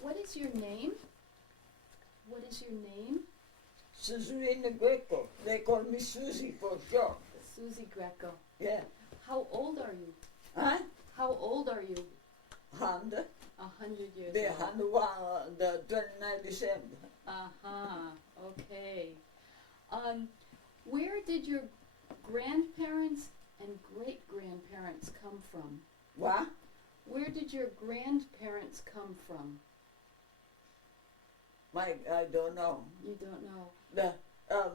What is your name? What is your name? Susie Greco. They call me Susie for short. Susie Greco. Yeah. How old are you? Huh? How old are you? 100. 100 years They old. 101 the 29 December. Okay. Where did your grandparents and great-grandparents come from? What? Where did your grandparents come from? I don't know. You don't know.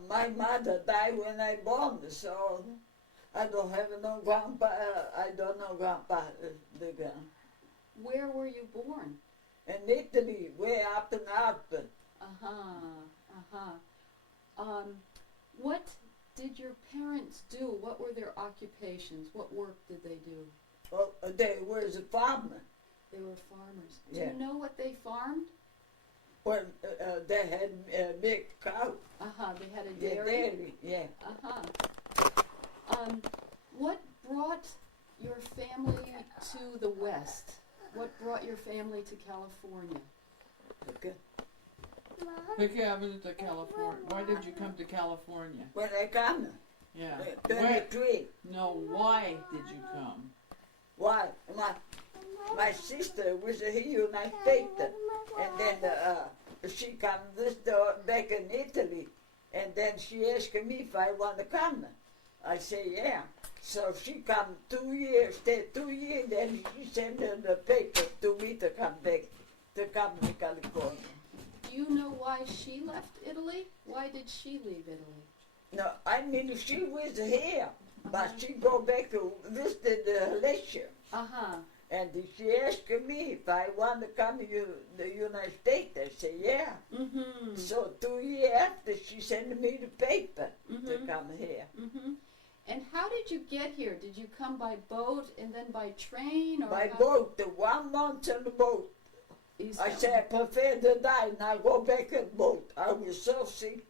My mother died when I born, so I don't have no grandpa. I don't know grandpa. Where were you born? In Italy, way up in Alps. What did your parents do? What were their occupations? What work did they do? Well, they was a farmer. They were farmers. Yeah. Do you know what they farmed? Well, they had big cow. They had a Yeah, dairy. dairy, yeah. What brought your family to the West? What brought your family to California? Okay. To California. Why did you come to California? When I come, Yeah. 23. No, why did you come? Why? My sister was here in the United States, and then she come back in Italy, and then she asked me if I want to come. I say yeah. So she come 2 years, stayed 2 years, then she sent the paper to me to come back, to come to California. Do you know why she left Italy? Why did she leave Italy? No, I mean she was here, but she go back to visit Alicia. And she asked me if I want to come to the United States. I say, yeah. So 2 years after, she sent me the paper to come here. And how did you get here? Did you come by boat and then by train? Or By how? boat, 1 month on the boat. I said, I prefer to die, and I go back on boat. I was so sick.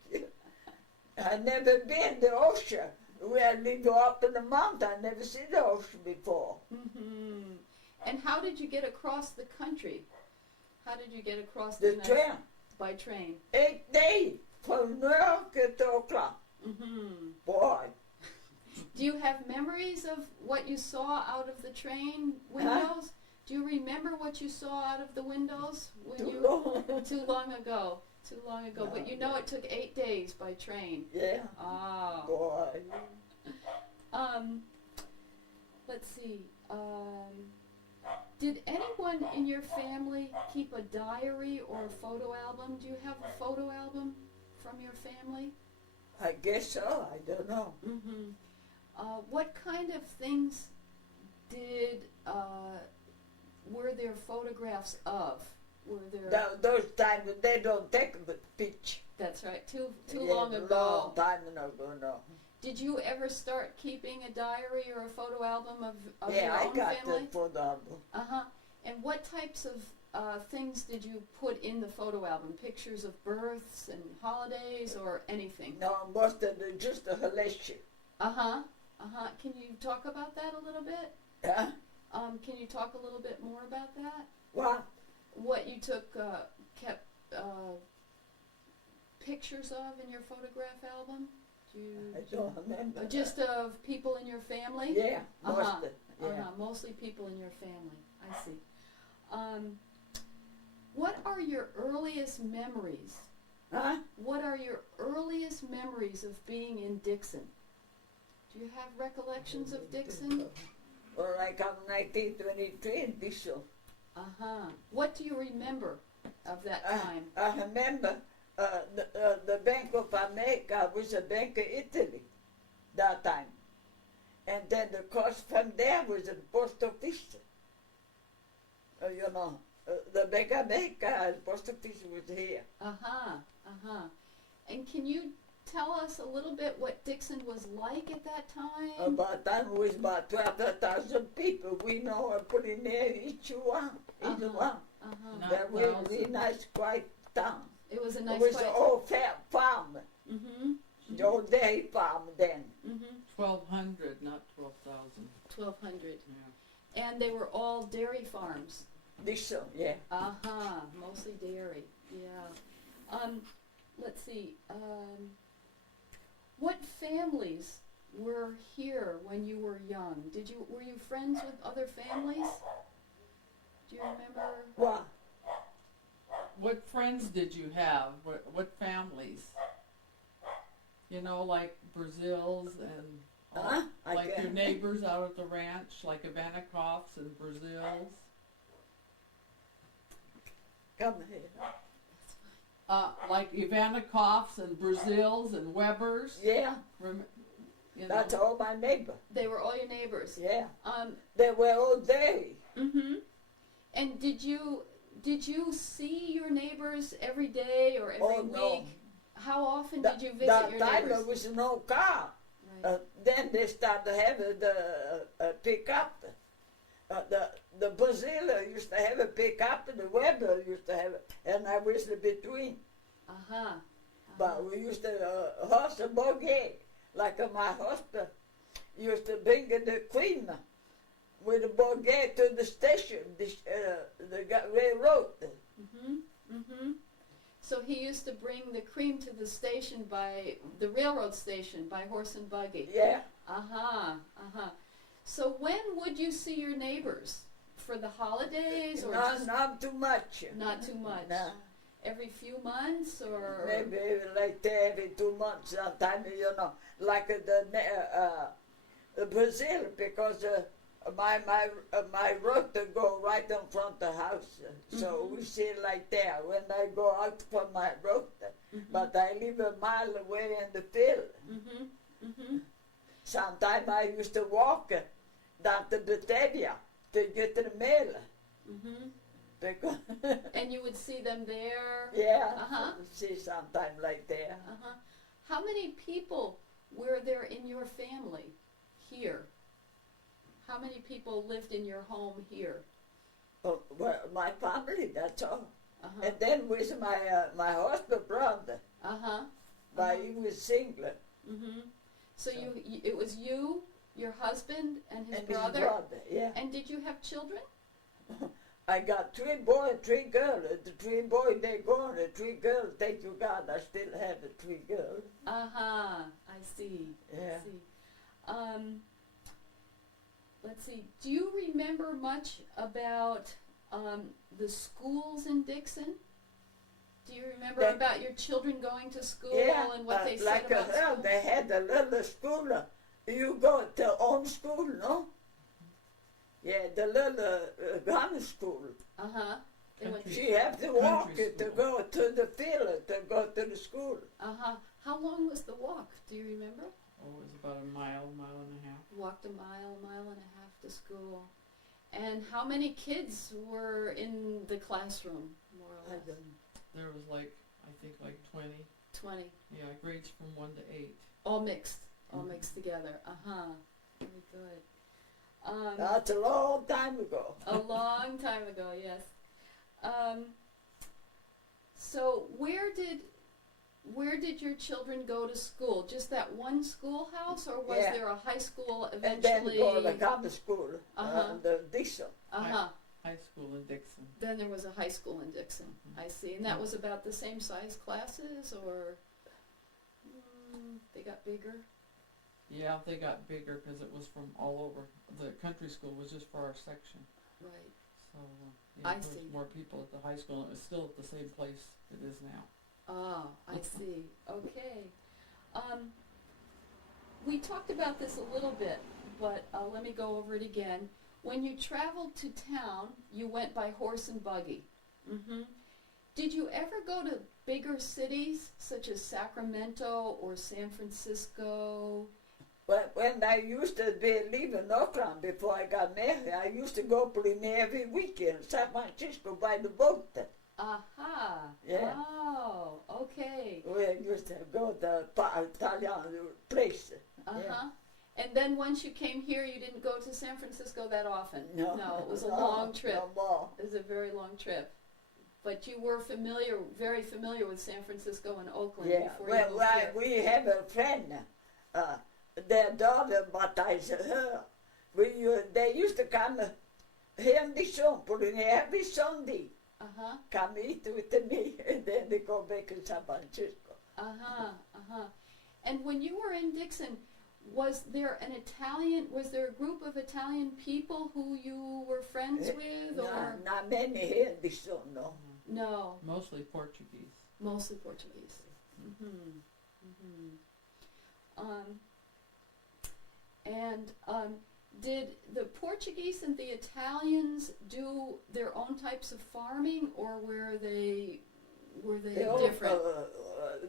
I never been the ocean. We I live up in the mountain. I never seen the ocean before. And how did you get across the country? How did you get across The United train, By train. 8 days from New York to Oakland. Boy. Do you have memories of what you saw out of the train windows? Do you remember what you saw out of the windows when Too you long. Too long ago. No, But you know it took 8 days by train. Yeah. Ah. Boy. Let's see. Did anyone in your family keep a diary or a photo album? Do you have a photo album from your family? I guess so. I don't know. What kind of things were there photographs of? Were there? Those times they don't take the picture. That's right. Too Yeah, long ago. Long time ago, no. Did you ever start keeping a diary or a photo album of Yeah, your I own got family? the photo album. And what types of things did you put in the photo album? Pictures of births and holidays or anything? No, most of the just a relation. Can you talk about that a little bit? Huh? Can you talk a little bit more about that? What? What you kept pictures of in your photograph album? I don't remember. Just of people in your family? Yeah, most yeah. Mostly people in your family. I see. What are your earliest memories? Huh? What are your earliest memories of being in Dixon? Do you have recollections of Dixon? Well, I come 1923 in Dixon. What do you remember of that time? I remember the Bank of America was a bank of Italy that time. And then the cost from there was a post office. The Bank of America, the post office was here. And can you tell us a little bit what Dixon was like at that time? About that was about 12,000 people. We know I put in there each one. That was a really nice, quiet town. It was a nice It was quiet an old farm. The old dairy farm then. 1,200, not 12,000. 1,200. Yeah. And they were all dairy farms. Dixon, yeah. Uh-huh, mostly dairy, yeah. Let's see, what families were here when you were young? Were you friends with other families? Do you remember? What? What friends did you have? What families? You know, like Brazils and like your neighbors out at the ranch, like Ivanikoffs and Brazils. Come here. Like Ivanikoffs and Brazils and Webbers. Yeah, You know. that's all my neighbor. They were all your neighbors. Yeah, they were all there. Mm-hmm. And did you see your neighbors every day or every week? No. How often did you visit your time neighbors? there was no car. Right. Then they started having the pickup. The Brazilian used to have a pickup, and the Weber used to have it, and I was in between. Uh-huh. But we used to horse and buggy, like my husband used to bring the queen with the buggy to the station, the railroad. Mm-hmm. Mm-hmm. So he used to bring the cream to the station by the railroad station by horse and buggy. Yeah. Uh-huh. Uh-huh. So when would you see your neighbors? For the holidays or No, just not too much. not too much? No. Every few months or Maybe like every 2 months, sometimes, like the Brazil, because my road to go right in front of the house. So we see it like there when I go out from my road. But I live a mile away in the field. Mm-hmm. Mm-hmm. Sometimes I used to walk down to Batavia to get the mail. Mm-hmm. Because And you would see them there? yeah, Uh-huh. see sometime like there. Uh-huh. How many people were there in your family here? How many people lived in your home here? Oh, well, my family, that's all. Uh-huh. And then with my husband brother, Uh-huh. but he was single. Mm-hmm. So it was you, your husband, and his And brother? his brother, yeah. And did you have children? I got 3 boys, 3 girls. The 3 boys, they gone. The 3 girls, thank you God, I still have the 3 girls. Uh-huh. I see. Yeah. I see. Let's see. Do you remember much about the schools in Dixon? Do you remember about your children going to school and what they like said about school? they had a little school. You go to own school, no? Yeah, the little grammar school. Uh-huh. They went to, She had to walk Country to school. go to the field, to go to the school. uh-huh. How long was the walk? Do you remember? Oh, it was about a mile and a half. Walked a mile and a half to school. And how many kids were in the classroom, more or I less? don't know. There was I think 20. 20. Yeah, grades from 1 to 8. All mixed together. Uh-huh. Very good. That's a long time ago. A long time ago, yes. So where did your children go to school? Just that one schoolhouse, or was Yeah. there a high school And then eventually? go to the grammar school, Uh-huh. the Dixon. Uh-huh. High school in Dixon. Then there was a high school in Dixon. I see. And that was about the same size classes, or they got bigger? Yeah, they got bigger because it was from all over. The country school was just for our section. Right. So I there was see. more people at the high school. And it was still at the same place it is now. Ah, I see. Okay. We talked about this a little bit, but let me go over it again. When you traveled to town, you went by horse and buggy. Mm-hmm. Did you ever go to bigger cities, such as Sacramento or San Francisco? When I used to live in Oakland before I got married, I used to go pretty near every weekend in San Francisco by the boat. Aha. Yeah. Oh, okay. We used to go to Italian place. Uh-huh. Yeah. And then once you came here, you didn't go to San Francisco that often? No. No, it was a No, long trip. No more. It was a very long trip. But you were very familiar with San Francisco and Oakland Yeah. before you moved here. We have a friend, their daughter baptized her. They used to come here in Dixon, putting every Sunday. Uh-huh. Come eat with me, and then they go back to San Francisco. Uh-huh. Uh-huh. And when you were in Dixon, was there a group of Italian people who you were friends with, or? Not many here in Dixon, no. No. Mostly Portuguese. Mostly Portuguese. Did the Portuguese and the Italians do their own types of farming, or were they different?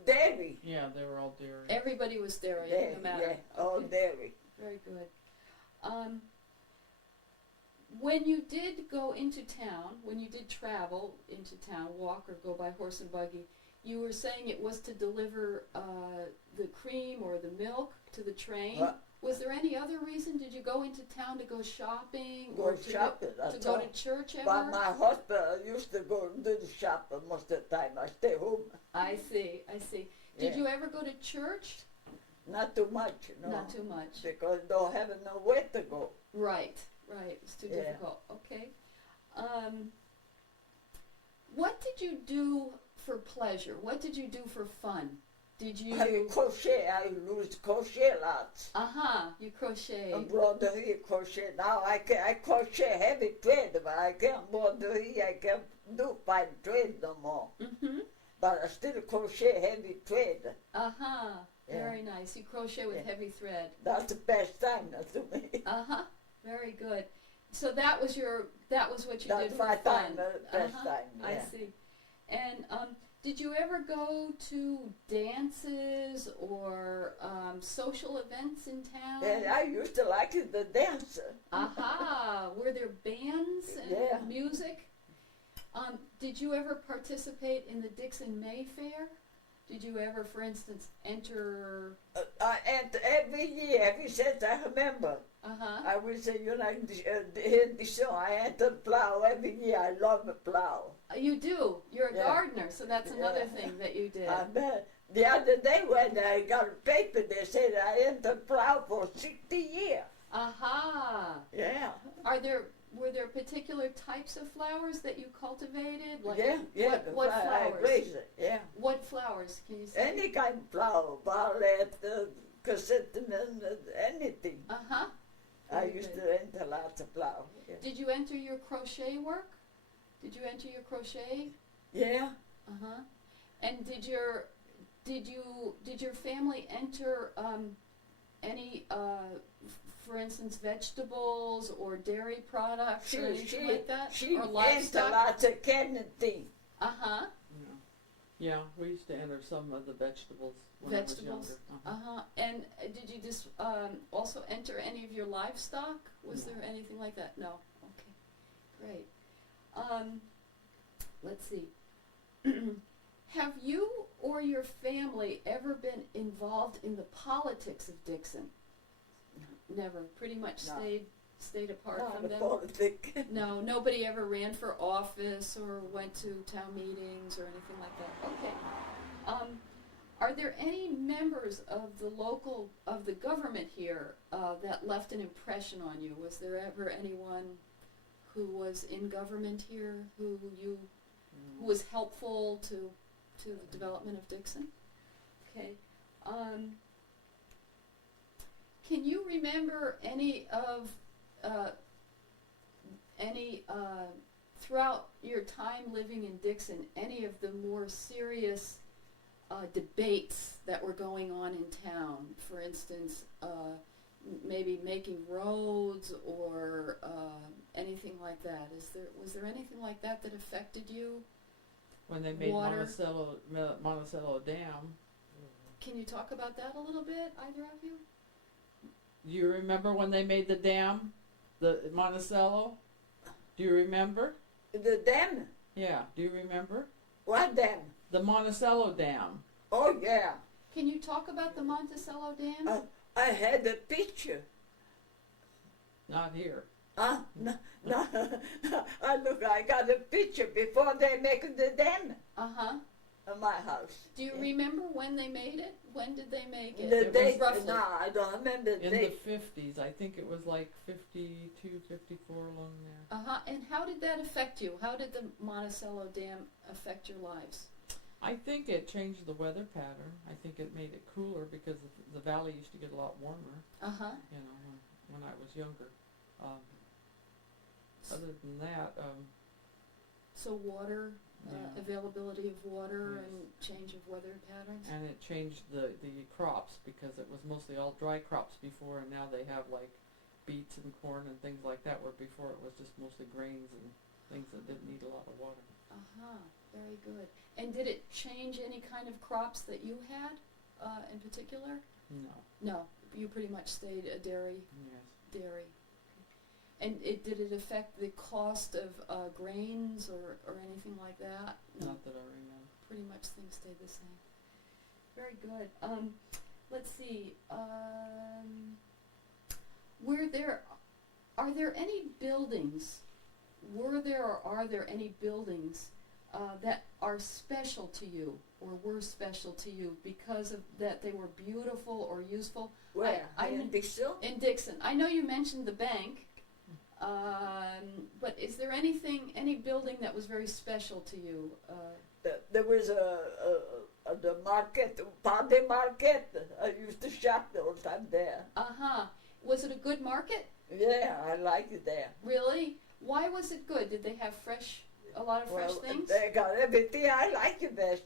Dairy. Yeah, they were all dairy. Everybody was dairy, no matter. Yeah, all dairy. Very good. When you did go into town, when you did travel into town, walk or go by horse and buggy, you were saying it was to deliver the cream or the milk to the train. Was there any other reason? Did you go into town to go shopping or to go to church ever? But my husband used to go do the shopping most of the time. I stay home. I see. Did you ever go to church? Not too much, no. Not too much. Because don't have nowhere to go. Right. It's too difficult. Okay. What did you do for pleasure? What did you do for fun? Did you? I crochet. I used to crochet lots. You crochet. Embroidery, crochet. Now I crochet heavy thread, but I can't embroidery. I can't do fine thread no more. But I still crochet heavy thread. Very nice. You crochet with heavy thread. That's the best time to me. Very good. So that was what you did for my fun. time, best time. Yeah. I see. And did you ever go to dances or social events in town? Yeah, I used to like the dancer. Were there bands and music? Did you ever participate in the Dixon May Fair? Did you ever, for instance, enter? I enter every year, ever since I remember. I was in Dixon. I enter plow every year. I love the plow. You do. You're a gardener, so that's another thing that you did. The other day when I got a paper, they said I entered plow for 60 years. Yeah. Were there particular types of flowers that you cultivated? Like what flowers? What flowers? Can you say? Any kind of flower, violet, chrysanthemum, anything. I used to enter lots of flowers. Yeah. Did you enter your crochet work? Did you enter your crochet? Yeah. And did your family enter any for instance, vegetables or dairy products or anything like that? She or livestock? entered lots of canning things. Yeah, we used to enter some of the vegetables when I was younger. And did you just also enter any of your livestock? Was there anything like that? No. Okay, great. Let's see. Have you or your family ever been involved in the politics of Dixon? Never. Pretty much stayed apart from them. Politics. No, nobody ever ran for office or went to town meetings or anything like that. Okay. Are there any members of the government here that left an impression on you? Was there ever anyone who was in government here who was helpful to the development of Dixon? Okay. Can you remember any throughout your time living in Dixon, any of the more serious debates that were going on in town? For instance, maybe making roads or anything like that. Was there anything like that that affected you? When they made Monticello Dam. Can you talk about that a little bit, either of you? Do you remember when they made the dam, the Monticello? Do you remember? The dam? Yeah, do you remember? What dam? The Monticello Dam. Oh, yeah. Can you talk about the Monticello Dam? I had a picture. Not here. No. Look, I got a picture before they make the dam. my house. Do you remember when they made it? When did they make it? The It date? roughly. No, I don't remember the In date. the 50s, I think it was like 52, 54 along there. And how did that affect you? How did the Monticello Dam affect your lives? I think it changed the weather pattern. I think it made it cooler because the valley used to get a lot warmer, you know, when I was younger. Other than that, So water, yeah. availability of water Yes. and change of weather patterns? And it changed the crops because it was mostly all dry crops before, and now they have like beets and corn and things like that, where before it was just mostly grains and things that didn't need a lot of water. Very good. And did it change any kind of crops that you had in particular? No. No, you pretty much stayed a dairy. Yes. And did it affect the cost of grains or anything like that? No, Not that I remember. pretty much things stayed the same. Very good. Let's see. Are there any buildings? Were there or are there any buildings that are special to you or were special to you because of that they were beautiful or useful? Where? I In Dixon? In Dixon. I know you mentioned the bank, but is there any building that was very special to you? There was the market, Paddy Market. I used to shop all the time there. Was it a good market? Yeah, I like it there. Really? Why was it good? Did they have a lot of fresh things? They got everything I like it best.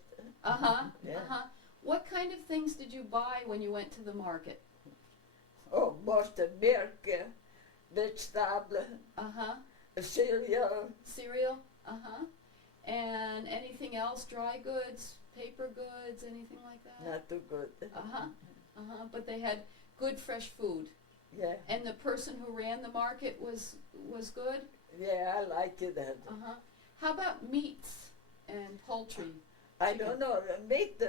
Yeah. What kind of things did you buy when you went to the market? Oh, most of milk, vegetable, cereal. Cereal? And anything else? Dry goods, paper goods, anything like that? Not too good. But they had good fresh food. Yeah. And the person who ran the market was good? Yeah, I like it. That. How about meats and poultry? I don't know. Meat.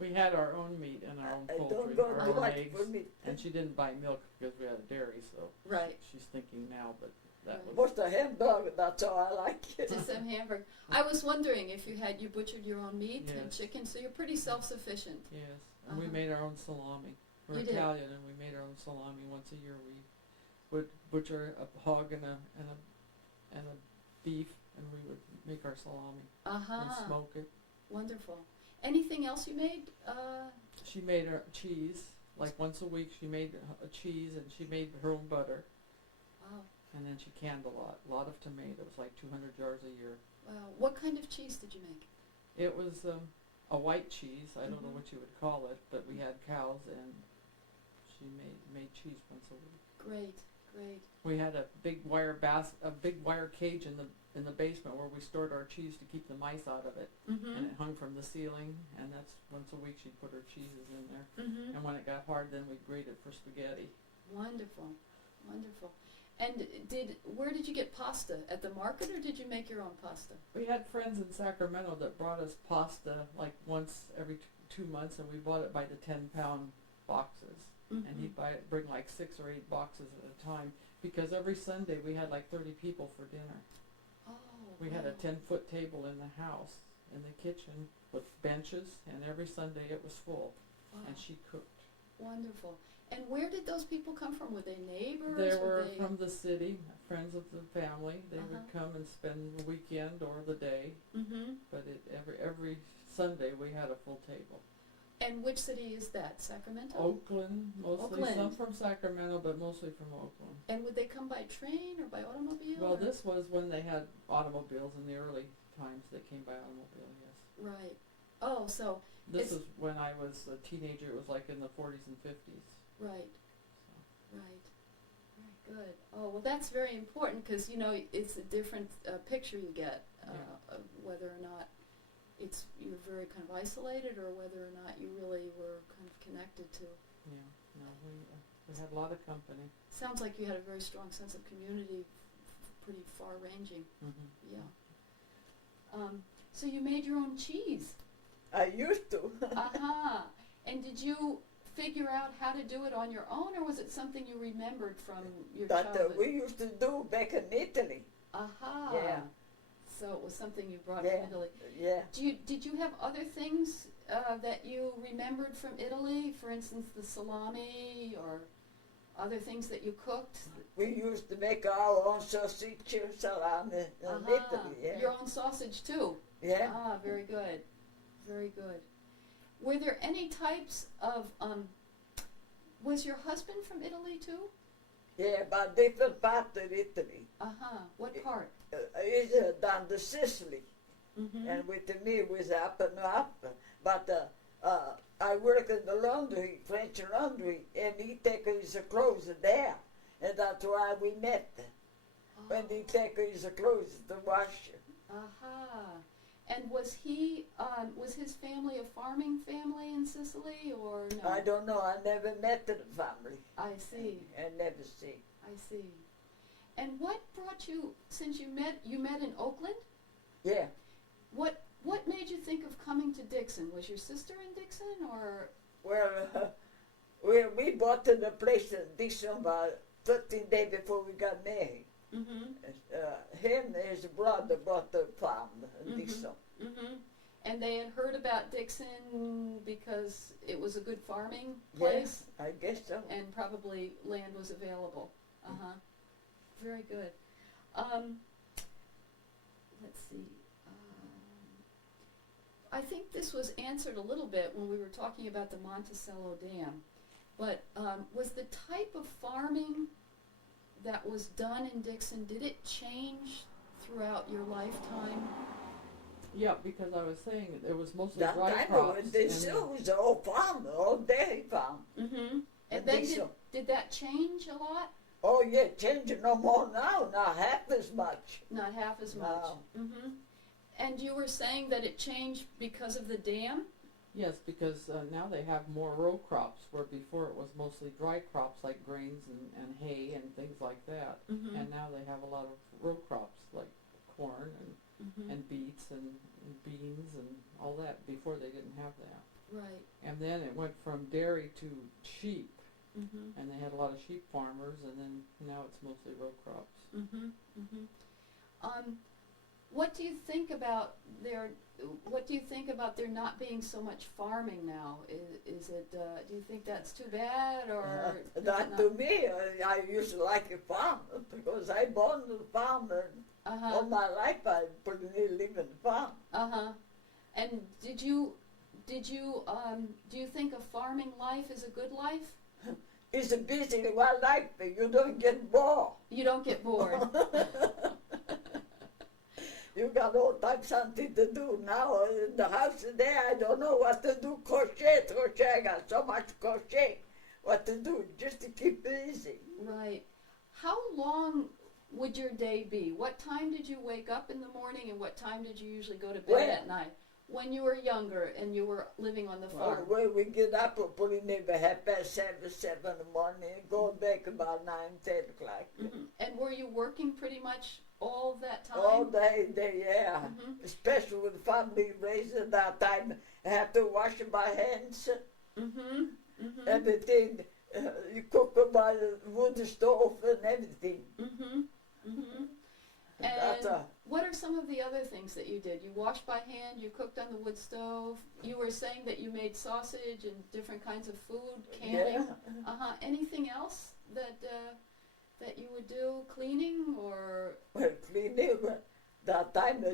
We had our own meat and our own I poultry, don't go our too own much eggs, for meat. and she didn't buy milk because we had a dairy, so Right. she's thinking now, but that was... Most of hamburger. That's all I like it. Just some hamburger. I was wondering if you butchered your own meat and Yes. chicken, so you're pretty self-sufficient. Yes, and we made our own salami. We're You did? Italian, and we made our own salami once a year. We would butcher a hog and a beef, and we would make our salami and smoke it. Wonderful. Anything else you made? She made her cheese. Like once a week, she made a cheese, and she made her own butter. Wow. And then she canned a lot of tomatoes, like 200 jars a year. Wow. What kind of cheese did you make? It was a white cheese. I don't know what you would call it, but we had cows, and she made cheese once a week. Great. We had a big wire cage in the basement where we stored our cheese to keep the mice out of it, and it hung from the ceiling. And that's once a week she'd put her cheeses in there. And when it got hard, then we'd grate it for spaghetti. Wonderful. And where did you get pasta? At the market, or did you make your own pasta? We had friends in Sacramento that brought us pasta like once every 2 months, and we bought it by the 10-pound boxes. And he'd bring like 6 or 8 boxes at a time, because every Sunday we had like 30 people for dinner. Oh. We had a 10-foot table in the house, in the kitchen, with benches, and every Sunday it was full. Wow. And she cooked. Wonderful. And where did those people come from? Were they neighbors? They were from the city, friends of the family. They would come and spend the weekend or the day. But every Sunday we had a full table. And which city is that? Sacramento? Oakland, mostly. Oakland. Some from Sacramento, but mostly from Oakland. And would they come by train or by automobile? Well, or? this was when they had automobiles in the early times. They came by automobile, yes. Right. Oh, so... This is when I was a teenager. It was like in the 40s and 50s. Right. Right. Very good. Oh, well, that's very important because, it's a different picture you get of whether or not you're very kind of isolated or whether or not you really were kind of connected to. Yeah. No, we had a lot of company. Sounds like you had a very strong sense of community, pretty far-ranging. Yeah. So you made your own cheese. I used to. And did you figure out how to do it on your own, or was it something you remembered from your That childhood? we used to do back in Italy. Yeah. So it was something you brought Yeah. from Italy. Yeah. Did you have other things that you remembered from Italy? For instance, the salami or other things that you cooked? We used to make our own sausage salami in Italy. Yeah. Your own sausage too? Yeah. Ah, very good. Very good. Were there any types of, was your husband from Italy too? Yeah, but different part of Italy. What part? He's down to Sicily. Mm-hmm. And with me it was up and up. But I work in the laundry, French laundry, and he take his clothes there. And that's why we met. When he take his clothes to wash. And was his family a farming family in Sicily or no? I don't know. I never met the family. I see. I never see. I see. And what brought you, since you met in Oakland? Yeah. What made you think of coming to Dixon? Was your sister in Dixon or? Well, we bought the place in Dixon about 13 days before we got married. Mm-hmm. Him and his brother bought the farm in Dixon. Mm-hmm. And they had heard about Dixon because it was a good farming place? Yeah, I guess so. And probably land was available. Very good. Let's see. I think this was answered a little bit when we were talking about the Monticello Dam. But was the type of farming that was done in Dixon, did it change throughout your lifetime? Yeah, because I was saying there was mostly That dry time crops. it was all farm, all dairy farm. Mm-hmm. And In then Dixon. did that change a lot? Oh yeah, changing no more now, not half as much. Not half as much. No. Mm-hmm. And you were saying that it changed because of the dam? Yes, because now they have more row crops, where before it was mostly dry crops like grains and hay and things like that. Mm-hmm. And now they have a lot of row crops like corn and beets and beans and all that. Before they didn't have that. Right. And then it went from dairy to sheep, Mm-hmm. and they had a lot of sheep farmers, and then now it's mostly row crops. Mm-hmm. Mm-hmm. What do you think about there not being so much farming now? Is it? Do you think that's too bad, or That to me, I used to like a farm because I born on the farm and all my life I pretty near live in the farm. And do you think a farming life is a good life? It's a busy one life, but you don't get bored. You don't get bored. You got all types something to do now. In the house there, I don't know what to do. Crochet. I got so much crochet. What to do just to keep busy. Right. How long would your day be? What time did you wake up in the morning, and what time did you usually go to bed at night? When you were younger and you were living on the farm. Well, we get up and put in maybe 7:30 in the morning, go back about 9, 10 o'clock. Mm-hmm. And were you working pretty much all that time? All day, yeah. Mm-hmm. Especially with family raising that time. I had to wash my hands, Mm-hmm. Mm-hmm. everything. You cook by the wood stove and everything. Mm-hmm. Mm-hmm. That's And what are some of the other things that you did? You washed by hand, you cooked on the wood stove, you were saying that you made sausage and different kinds of food, canning. Yeah. Anything else that you would do? Cleaning or? Well, cleaning, that time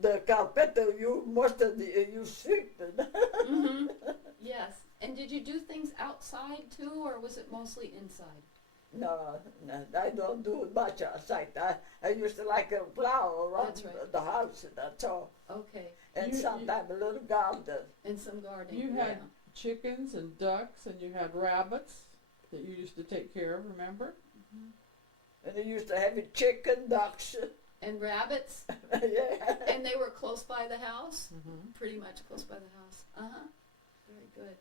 the carpenter, you sweep. Mm-hmm. Yes. And did you do things outside too, or was it mostly inside? No, I don't do much outside. I used to like a plow around That's right. the house, that's all. Okay. And sometimes a little garden. And some gardening. You had chickens and ducks, and you had rabbits that you used to take care of, remember? Mm-hmm. And I used to have a chicken, ducks. And rabbits? Yeah. And they were close by the house? Mm-hmm. Pretty much close by the house. Very good.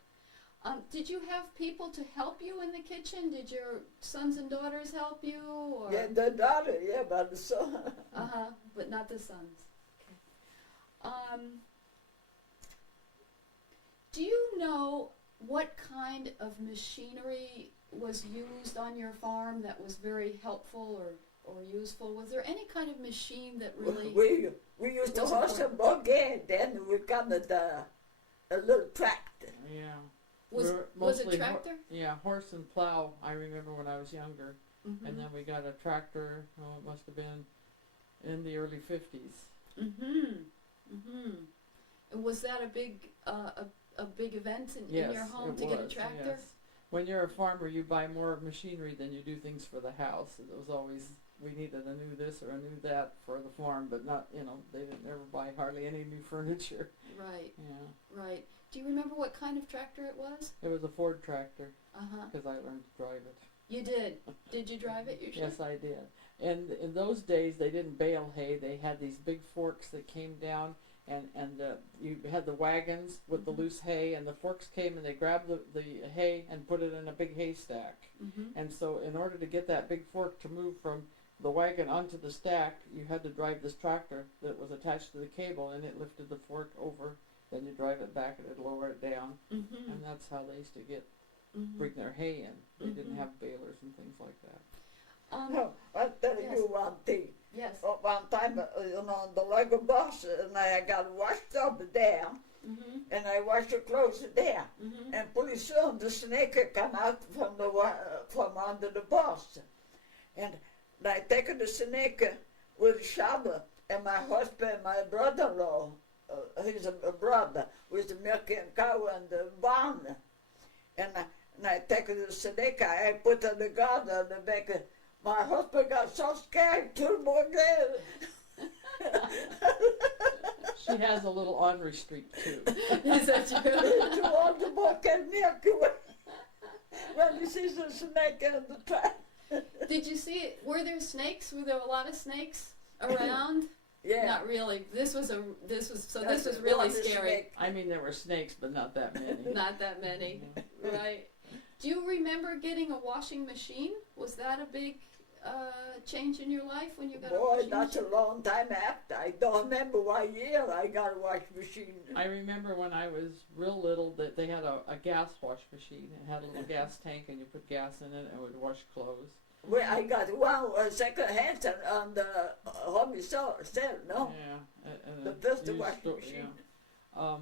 Did you have people to help you in the kitchen? Did your sons and daughters help you? Or? Yeah, the daughter, yeah, but the son. But not the sons. Okay. Do you know what kind of machinery was used on your farm that was very helpful or or useful? Was there any kind of machine that really... We used to was horse and buggy, and then we got a little tractor. Yeah. Was it Mostly tractor? Yeah, horse and plow. I remember when I was younger, Mm-hmm. and then we got a tractor. Oh, it must have been in the early 50s. And was that a big event in Yes, your home it to get a was, tractor? yes. When you're a farmer, you buy more machinery than you do things for the house. It was always, we needed a new this or a new that for the farm, but not, they didn't ever buy hardly any new furniture. Right. Yeah. Right. Do you remember what kind of tractor it was? It was a Ford tractor, Uh-huh. because I learned to drive it. You did. Did you drive it usually? Yes, I did. And in those days, they didn't bale hay. They had these big forks that came down, and you had the wagons with the loose hay, and the forks came and they grabbed the hay and put it in a big haystack. And so in order to get that big fork to move from the wagon onto the stack, you had to drive this tractor that was attached to the cable, and it lifted the fork over. Then you drive it back and it'd lower it down. And that's how they used to bring their hay in. They didn't have balers and things like that. No, I'll tell yes. you one thing. Yes. One time, on the Lego bus, and I got washed up there, and I washed the clothes there, and pretty soon the snake come out from under the bus, and I take the snake with a shovel, and my husband, my brother-in-law, he's a brother, was milking cow in the barn, and I take the snake, I put on the guard on the back. My husband got so scared, two more days. She has a little ornery streak too. Is that true? Two old boy can milk away when he sees a snake in the trap. Did you see it? Were there snakes? Were there a lot of snakes around? Yeah. Not really. This was That's really one scary. snake. I mean, there were snakes, but not that many. Not that many. Right. Do you remember getting a washing machine? Was that a big change in your life when you got a Boy, washing that's machine? a long time after. I don't remember what year I got a wash machine. I remember when I was real little that they had a gas wash machine. It had a little gas tank, and you put gas in it, and it would wash clothes. Well, I got one second hand on the hobby sale, no? Yeah. The first used washing sto- machine. Yeah.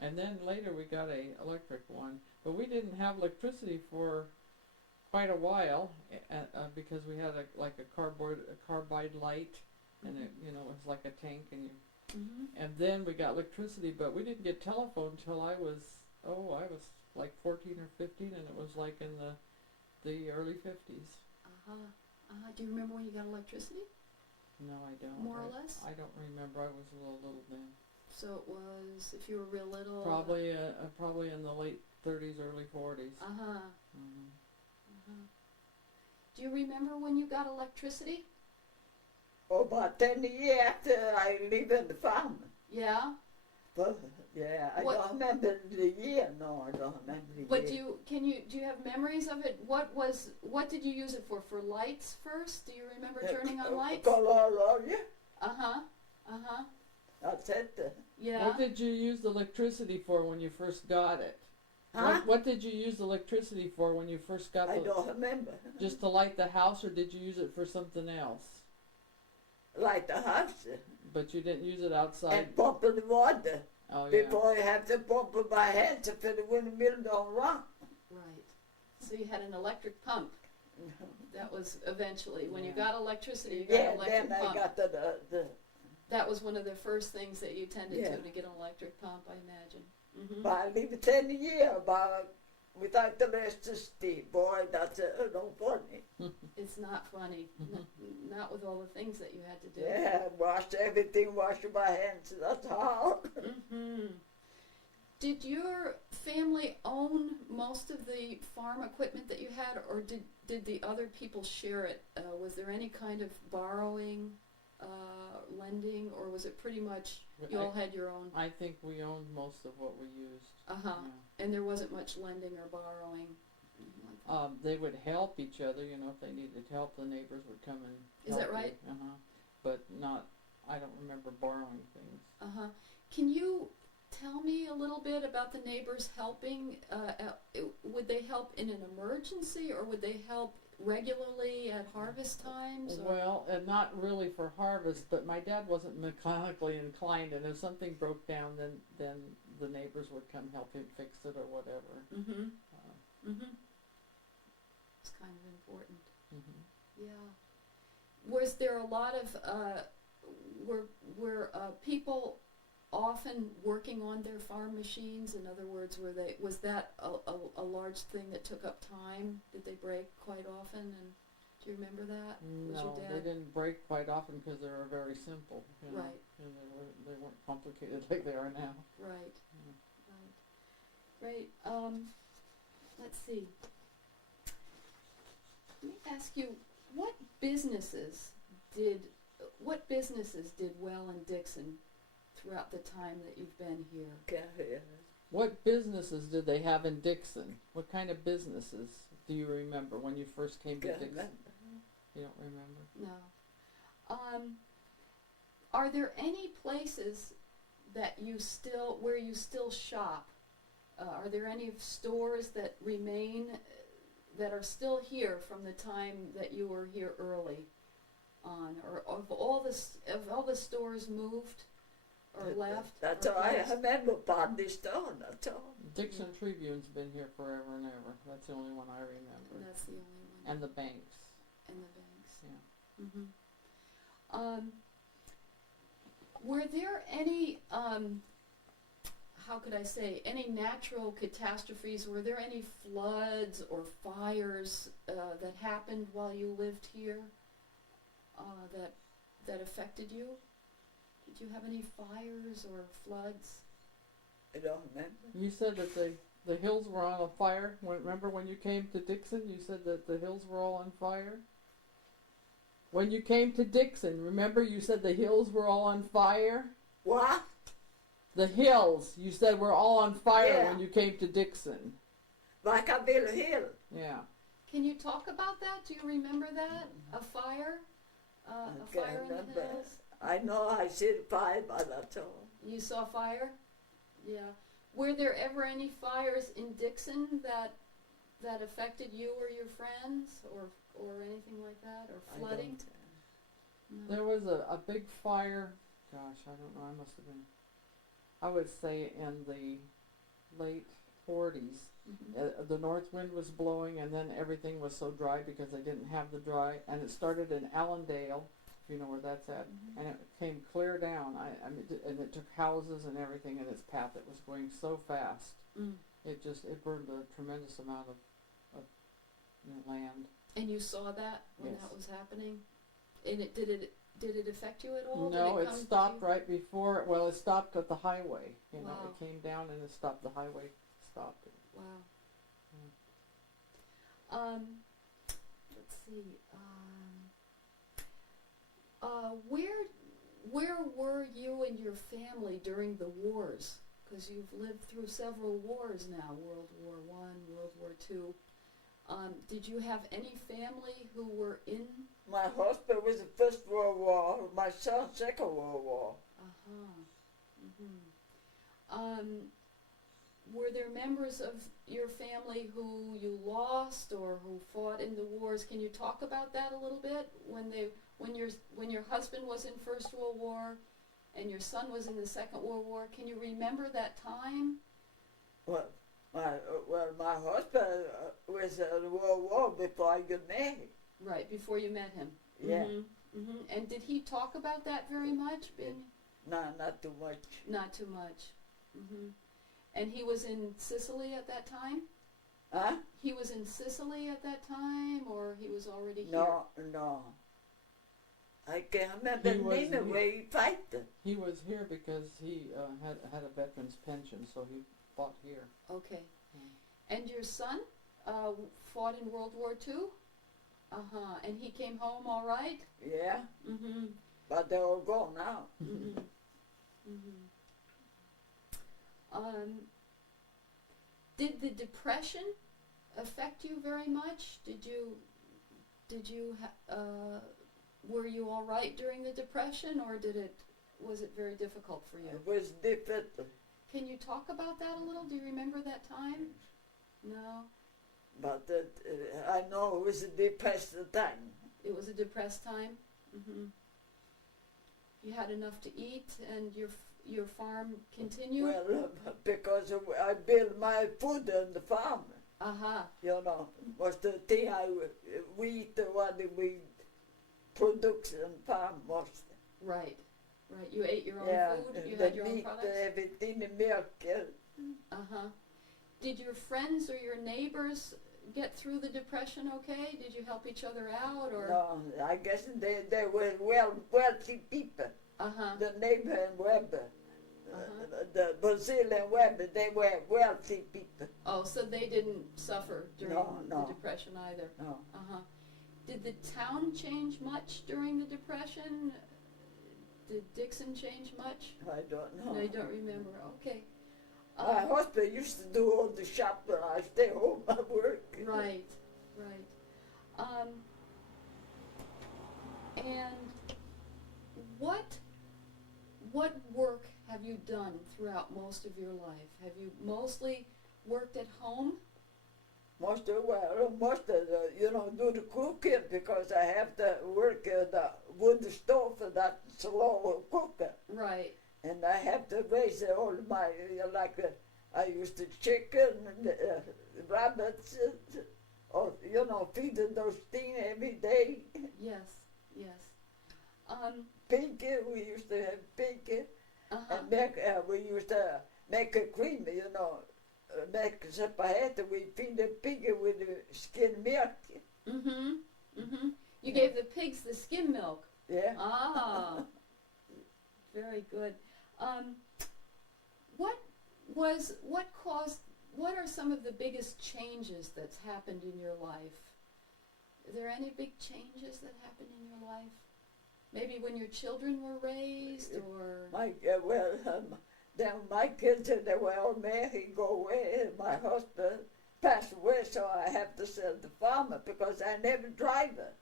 And then later we got a electric one, but we didn't have electricity for quite a while because we had a carbide light, and it was like a tank, and then we got electricity, but we didn't get telephone until I was like 14 or 15, and it was like in the early 50s. Do you remember when you got electricity? No, I don't. More or less? I don't remember. I was a little then. So it was, if you were real little. Probably in the late 30s, early 40s. Do you remember when you got electricity? Oh, about 10 years after I leave in the farm. Yeah. But, yeah, I What- don't remember the year. No, I don't remember the But year. do you have memories of it? What did you use it for? For lights first? Do you remember turning on lights? Color, yeah. That's it. Yeah. What did you use the electricity for when you first got it? Huh? What did you use the electricity for when you first got I the? don't remember. Just to light the house, or did you use it for something else? Like the house. But you didn't use it outside. And pumping the water. Oh yeah. Before I have to pump it by hand to fit the windmill don't run. Right. So you had an electric pump. That was eventually when you got electricity. You got Yeah, an electric then pump. I got the That was one of the first things that you tended Yeah. to get an electric pump, I imagine. but I leave it 10 years without the electricity. Boy, that's no funny. It's not funny. Not with all the things that you had to do. Yeah, wash everything, wash my hands. That's hard. Did your family own most of the farm equipment that you had, or did the other people share it? Was there any kind of borrowing, lending, or was it pretty much you all had your own? I think we owned most of what we used. And there wasn't much lending or borrowing. They would help each other, if they needed help, the neighbors would come and Is help that right? you. But I don't remember borrowing things. Can you tell me a little bit about the neighbors helping? Would they help in an emergency, or would they help regularly at harvest times? Or? Well, and not really for harvest, but my dad wasn't mechanically inclined, and if something broke down, then the neighbors would come help him fix it or whatever. Mm-hmm. It's kind of important. Mm-hmm. Yeah. Was there a lot of were people often working on their farm machines? In other words, was that a large thing that took up time? Did they break quite often? And do you remember that? Was No, your dad? they didn't break quite often because they were very simple. You know, Right. and they weren't complicated like they are now. Right. Yeah. Right. Great. Let's see. Let me ask you, what businesses did well in Dixon throughout the time that you've been here? What businesses did they have in Dixon? What kind of businesses do you remember when you first came to Dixon? You don't remember? No. Are there any places that where you still shop? Are there any stores that remain that are still here from the time that you were here early on, or have all the stores moved or left? That's all I remember about this town. That's all. Dixon Tribune's been here forever and ever. That's the only one I remember. That's the only one. And the banks. And the banks. Yeah. Mm-hmm. Were there any, how could I say, any natural catastrophes? Were there any floods or fires that happened while you lived here that affected you? Did you have any fires or floods? I don't remember. You said that the hills were on fire. Remember when you came to Dixon, you said that the hills were all on fire? When you came to Dixon, remember you said the hills were all on fire? What? The hills, you said, were all on fire Yeah. when you came to Dixon. Vacaville Hill. Yeah. Can you talk about that? Do you remember that? A fire? A fire in the hills? I know I see the fire, but that's all. You saw fire? Yeah. Were there ever any fires in Dixon that affected you or your friends or anything like that, or flooding? No. There was a big fire, gosh, I don't know, I must have been, I would say in the late 40s. Mm-hmm. The north wind was blowing, and then everything was so dry because they didn't have the dry, and it started in Allendale, if you know where that's at, Mm-hmm. and it came clear down. I mean, and it took houses and everything in its path. It was going so fast. Mm. It burned a tremendous amount of land. And you saw that when Yes. that was happening? And did it affect you at all? No, Did it come stopped to right before. Well, it stopped at the highway. You know, Wow. it came down and it stopped. The highway stopped it. Wow. Let's see. Where were you and your family during the wars? Because you've lived through several wars now, World War I, World War II. Did you have any family who were in? My husband was the First World War, my son Second World War. Were there members of your family who you lost or who fought in the wars? Can you talk about that a little bit? When your husband was in First World War and your son was in the Second World War, can you remember that time? Well, my husband was in the World War before I got married. Right, before you met him. Yeah. And did he talk about that very much? No, not too much. Not too much. And he was in Sicily at that time? Huh? He was in Sicily at that time, or he was already here? No. I can't remember the name of where he fight. He was here because he had a veteran's pension, so he fought here. Okay. And your son fought in World War II? And he came home all right? Yeah. But they're all gone now. Did the Depression affect you very much? Were you all right during the Depression, or was it very difficult for you? It was different. Can you talk about that a little? Do you remember that time? No? But I know it was a depressed time. It was a depressed time. You had enough to eat, and your farm continued. Well, because I built my food on the farm. You know, was the thing we eat what we produce on farm most. Right. You ate your own food. You had your own meat, products. everything, the milk. Did your friends or your neighbors get through the depression okay? Did you help each other out, or? No, I guess they were wealthy people. The neighbor and Weber, the Brazil and Weber, they were wealthy people. Oh, so they didn't suffer during No. the depression either. No. Did the town change much during the depression? Did Dixon change much? I don't know. No, you don't remember. Okay. My husband used to do all the shop when I stay home at work. Right. And what work have you done throughout most of your life? Have you mostly worked at home? Most of the, do the cooking because I have to work at the wood stove for that slow cooker. Right. And I have to raise all my, I used to chicken, rabbits, or, feeding those things every day. Yes. Pig, we used to have pig, and we used to make a cream, make spaghetti. We feed the pig with the skim milk. You gave the pigs the skim milk. Yeah. Very good. What are some of the biggest changes that's happened in your life? Are there any big changes that happened in your life? Maybe when your children were raised, or? Then my kids, they were all married, go away, and my husband passed away, so I have to sell the farmer because I never drive it.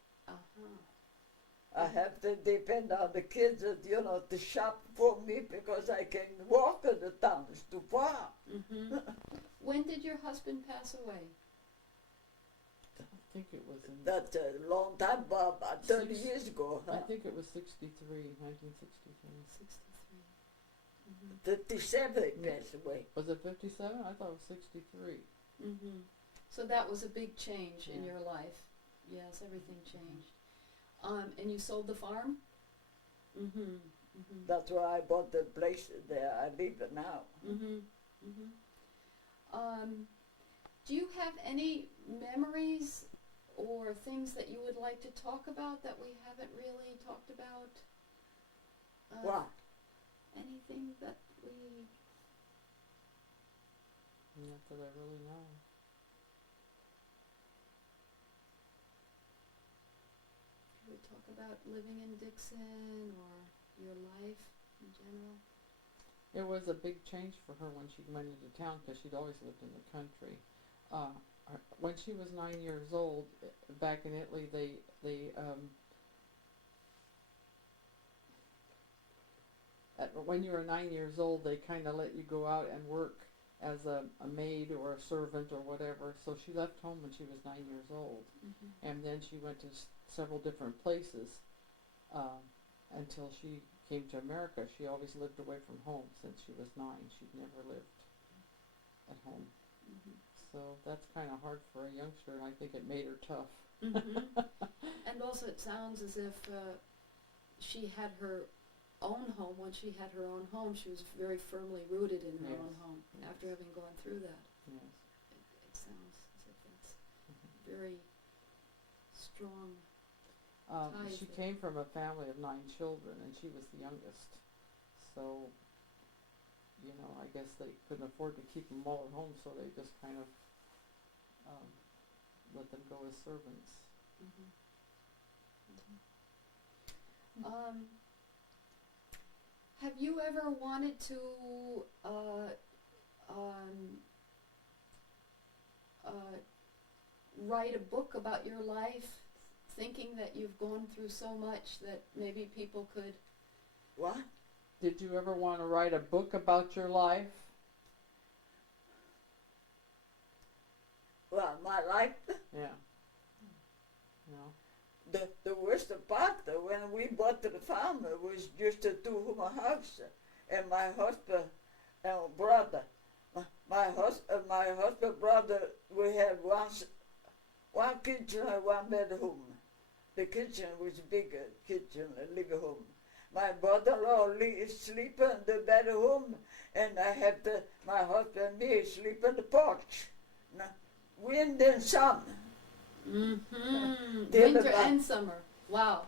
I have to depend on the kids, to shop for me because I can walk in the town. It's too far. When did your husband pass away? I think it was in... That's a long time, about 30 years ago. I think it was 1963. 57 he passed away. Was it 57? I thought it was 63. So that was a big change in your life. Yes, everything changed. And you sold the farm? That's why I bought the place there. I live it now. Do you have any memories or things that you would like to talk about that we haven't really talked about? What? Anything that we... Not that I really know. Could we talk about living in Dixon or your life in general? It was a big change for her when she went into town because she'd always lived in the country. When she was 9 years old, back in Italy, when you were 9 years old, they kind of let you go out and work as a maid or a servant or whatever. So she left home when she was 9 years old, and then she went to several different places until she came to America. She always lived away from home since she was 9. She'd never lived at home. So that's kind of hard for a youngster, and I think it made her tough. And also it sounds as if she had her own home. When she had her own home, she was very firmly rooted in her own home after having gone through that. Yes. It sounds as if that's very strong. She came from a family of 9 children, and she was the youngest. So, I guess they couldn't afford to keep them all at home, so they just kind of let them go as servants. Have you ever wanted to write a book about your life, thinking that you've gone through so much that maybe people could... What? Did you ever want to write a book about your life? Well, my life, Yeah. No. the worst part, when we bought the farm, it was just a two-room house, and my husband and brother, my husband brother, we had one kitchen and one bedroom. The kitchen was bigger kitchen, a living room. My brother-in-law sleep in the bedroom, and I had my husband and me sleep in the porch. Now, wind and sun. Mm-hmm. Winter and summer. Wow.